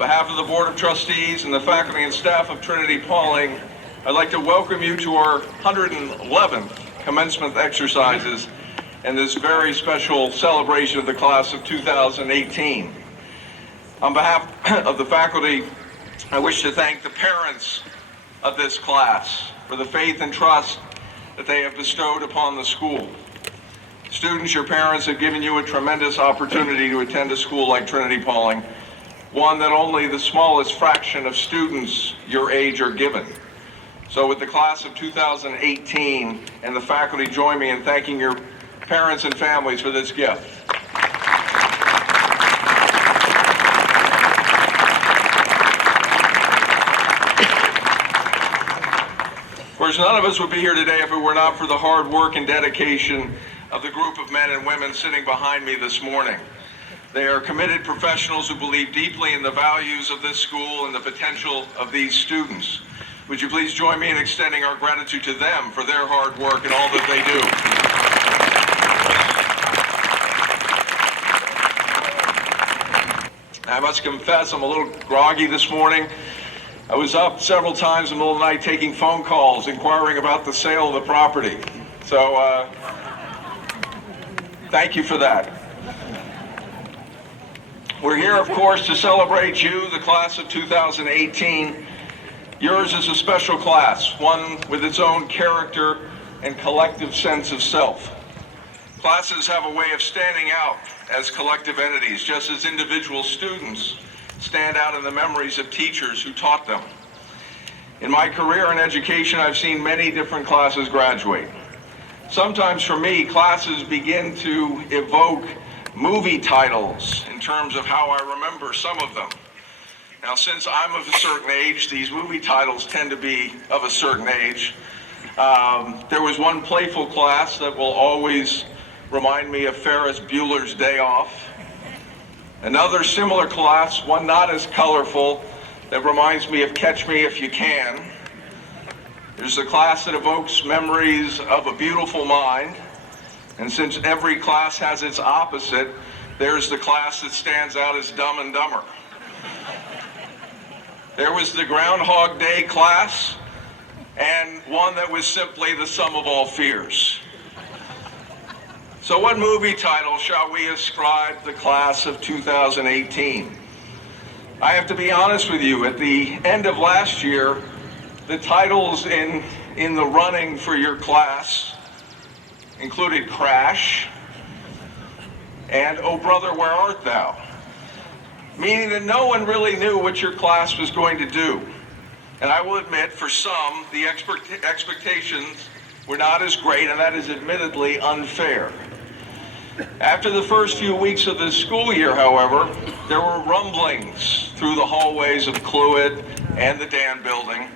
behalf of the Board of Trustees and the faculty and staff of Trinity-Pawling, I'd like to welcome you to our 111th commencement exercises and this very special celebration of the class of 2018. On behalf of the faculty, I wish to thank the parents of this class for the faith and trust that they have bestowed upon the school. Students, your parents have given you a tremendous opportunity to attend a school like Trinity-Pawling, one that only the smallest fraction of students your age are given. So with the class of 2018 and the faculty, join me in thanking your parents and families for this gift. Of course, none of us would be here today if it were not for the hard work and dedication of the group of men and women sitting behind me this morning. They are committed professionals who believe deeply in the values of this school and the potential of these students. Would you please join me in extending our gratitude to them for their hard work and all that they do. I must confess, I'm a little groggy this morning. I was up several times in the middle of the night taking phone calls, inquiring about the sale of the property. So, thank you for that. We're here, of course, to celebrate you, the class of 2018. Yours is a special class, one with its own character and collective sense of self. Classes have a way of standing out as collective entities, just as individual students stand out in the memories of teachers who taught them. In my career in education, I've seen many different classes graduate. Sometimes for me, classes begin to evoke movie titles in terms of how I remember some of them. Now, since I'm of a certain age, these movie titles tend to be of a certain age. There was one playful class that will always remind me of Ferris Bueller's Day Off. Another similar class, one not as colorful, that reminds me of Catch Me If You Can. There's a class that evokes memories of a beautiful mind. And since every class has its opposite, there's the class that stands out as Dumb and Dumber. There was the Groundhog Day class, and one that was simply the sum of all fears. So what movie title shall we ascribe the class of 2018? I have to be honest with you, at the end of last year, the titles in the running for your class included Crash and Oh Brother, Where Art Thou? Meaning that no one really knew what your class was going to do. And I will admit, for some, the expectations were not as great, and that is admittedly unfair. After the first few weeks of the school year, however, there were rumblings through the hallways of Cluett and the Dan building.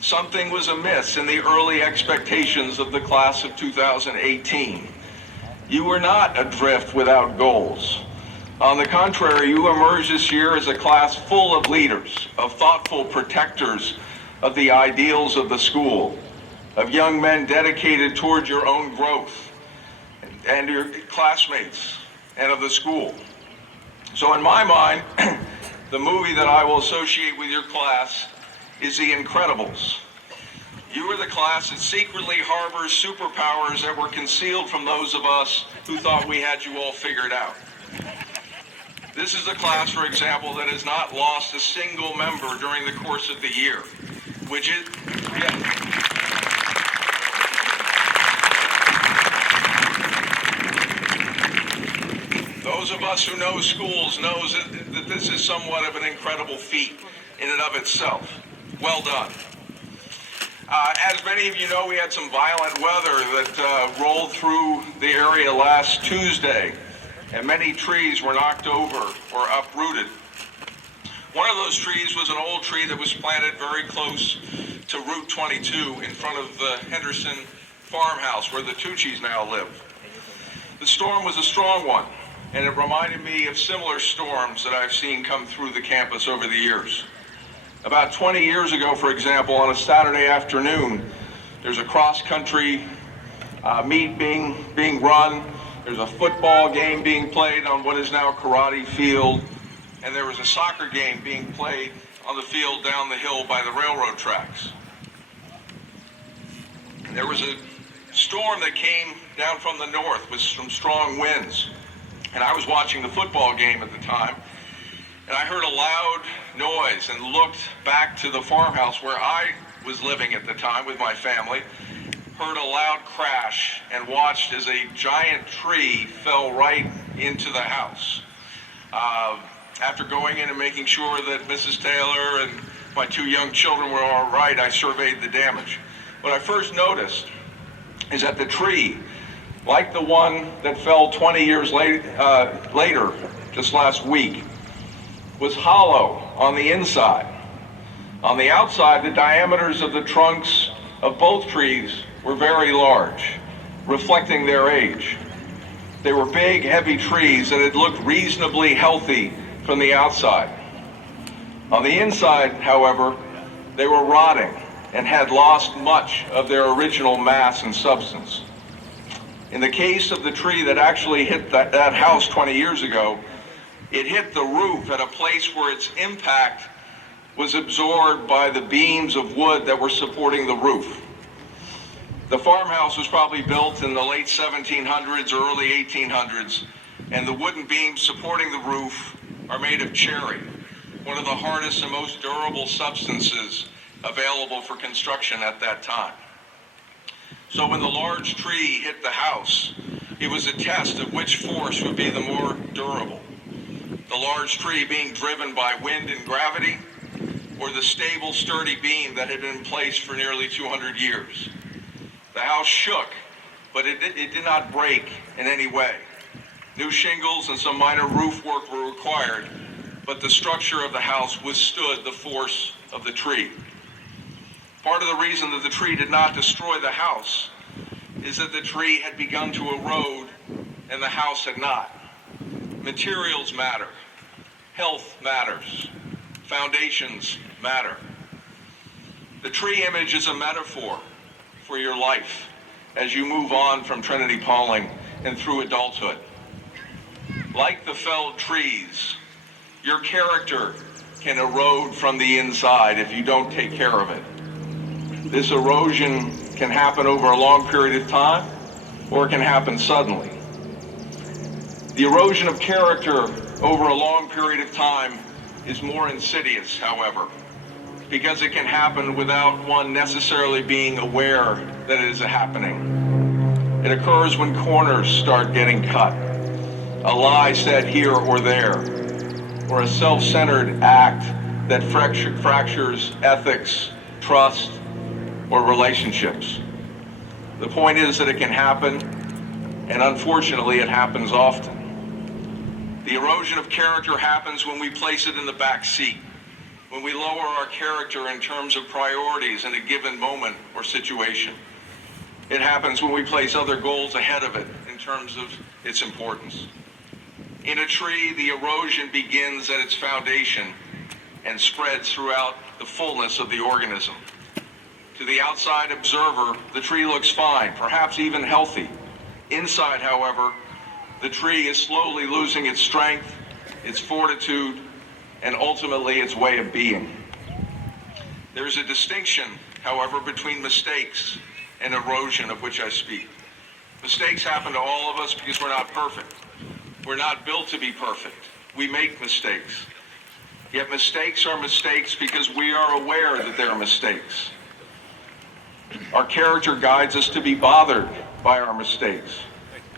Something was amiss in the early expectations of the class of 2018. You were not adrift without goals. On the contrary, you emerged this year as a class full of leaders, of thoughtful protectors of the ideals of the school, of young men dedicated toward your own growth and your classmates and of the school. So in my mind, the movie that I will associate with your class is The Incredibles. You are the class that secretly harbors superpowers that were concealed from those of us who thought we had you all figured out. This is a class, for example, that has not lost a single member during the course of the year, which is, Those of us who know schools knows that this is somewhat of an incredible feat in and of itself. Well done. As many of you know, we had some violent weather that rolled through the area last Tuesday, and many trees were knocked over or uprooted. One of those trees was an old tree that was planted very close to Route 22 in front of the Henderson farmhouse where the Tucci's now live. The storm was a strong one, and it reminded me of similar storms that I've seen come through the campus over the years. About 20 years ago, for example, on a Saturday afternoon, there's a cross-country meet being run. There's a football game being played on what is now Karate Field. and there was a soccer game being played on the field down the hill by the railroad tracks. And there was a storm that came down from the north with some strong winds. And I was watching the football game at the time, and I heard a loud noise and looked back to the farmhouse where I was living at the time with my family, heard a loud crash, and watched as a giant tree fell right into the house. After going in and making sure that Mrs. Taylor and my two young children were all right, I surveyed the damage. What I first noticed is that the tree, like the one that fell 20 years later, just last week, was hollow on the inside. On the outside, the diameters of the trunks of both trees were very large, reflecting their age. They were big, heavy trees that had looked reasonably healthy from the outside. On the inside, however, they were rotting and had lost much of their original mass and substance. In the case of the tree that actually hit that house 20 years ago, it hit the roof at a place where its impact was absorbed by the beams of wood that were supporting the roof. The farmhouse was probably built in the late 1700s, early 1800s, and the wooden beams supporting the roof are made of cherry, one of the hardest and most durable substances available for construction at that time. So when the large tree hit the house, it was a test of which force would be the more durable. The large tree being driven by wind and gravity, or the stable, sturdy beam that had been in place for nearly 200 years. The house shook, but it did not break in any way. New shingles and some minor roof work were required, but the structure of the house withstood the force of the tree. Part of the reason that the tree did not destroy the house is that the tree had begun to erode and the house had not. Materials matter. Health matters. Foundations matter. The tree image is a metaphor for your life as you move on from Trinity-Pawling and through adulthood. Like the felled trees, your character can erode from the inside if you don't take care of it. This erosion can happen over a long period of time, or it can happen suddenly. The erosion of character over a long period of time is more insidious, however, because it can happen without one necessarily being aware that it is happening. It occurs when corners start getting cut, a lie said here or there, or a self-centered act that fractures ethics, trust, or relationships. The point is that it can happen, and unfortunately it happens often. The erosion of character happens when we place it in the back seat, when we lower our character in terms of priorities in a given moment or situation. It happens when we place other goals ahead of it in terms of its importance. In a tree, the erosion begins at its foundation and spreads throughout the fullness of the organism. To the outside observer, the tree looks fine, perhaps even healthy. Inside, however, the tree is slowly losing its strength, its fortitude, and ultimately its way of being. There is a distinction, however, between mistakes and erosion of which I speak. Mistakes happen to all of us because we're not perfect. We're not built to be perfect. We make mistakes. Yet mistakes are mistakes because we are aware that they're mistakes. Our character guides us to be bothered by our mistakes.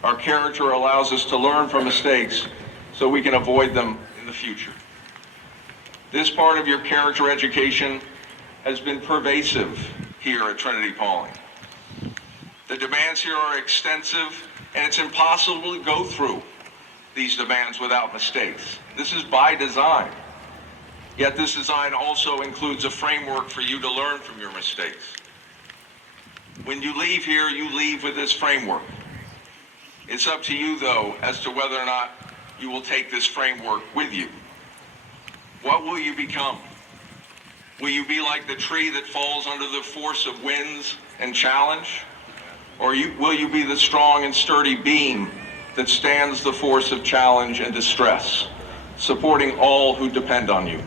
Our character allows us to learn from mistakes so we can avoid them in the future. This part of your character education has been pervasive here at Trinity-Pawling. The demands here are extensive, and it's impossible to go through these demands without mistakes. This is by design. Yet this design also includes a framework for you to learn from your mistakes. When you leave here, you leave with this framework. It's up to you, though, as to whether or not you will take this framework with you. What will you become? Will you be like the tree that falls under the force of winds and challenge? Or will you be the strong and sturdy beam that stands the force of challenge and distress, supporting all who depend on you.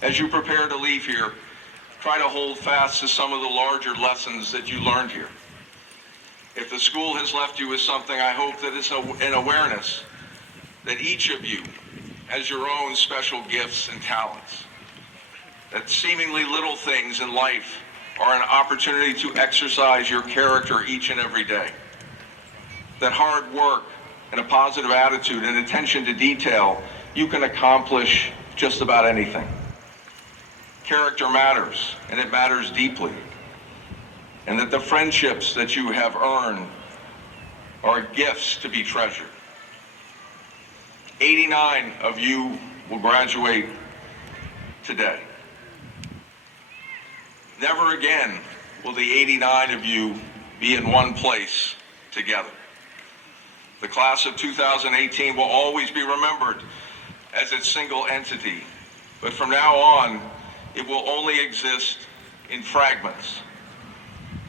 As you prepare to leave here, try to hold fast to some of the larger lessons that you learned here. If the school has left you with something, I hope that it's an awareness that each of you has your own special gifts and talents, that seemingly little things in life are an opportunity to exercise your character each and every day, that hard work and a positive attitude and attention to detail, you can accomplish just about anything. Character matters, and it matters deeply, and that the friendships that you have earned are gifts to be treasured. 89 of you will graduate today. Never again will the 89 of you be in one place together. The class of 2018 will always be remembered as its single entity, but from now on, it will only exist in fragments.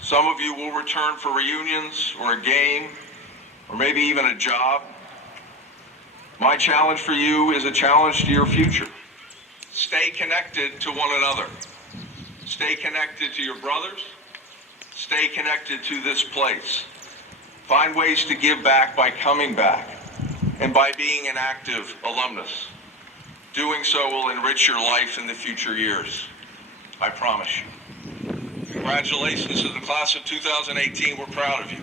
Some of you will return for reunions or a game, or maybe even a job. My challenge for you is a challenge to your future. Stay connected to one another. Stay connected to your brothers. Stay connected to this place. Find ways to give back by coming back and by being an active alumnus. Doing so will enrich your life in the future years. I promise you. Congratulations to the class of 2018. We're proud of you.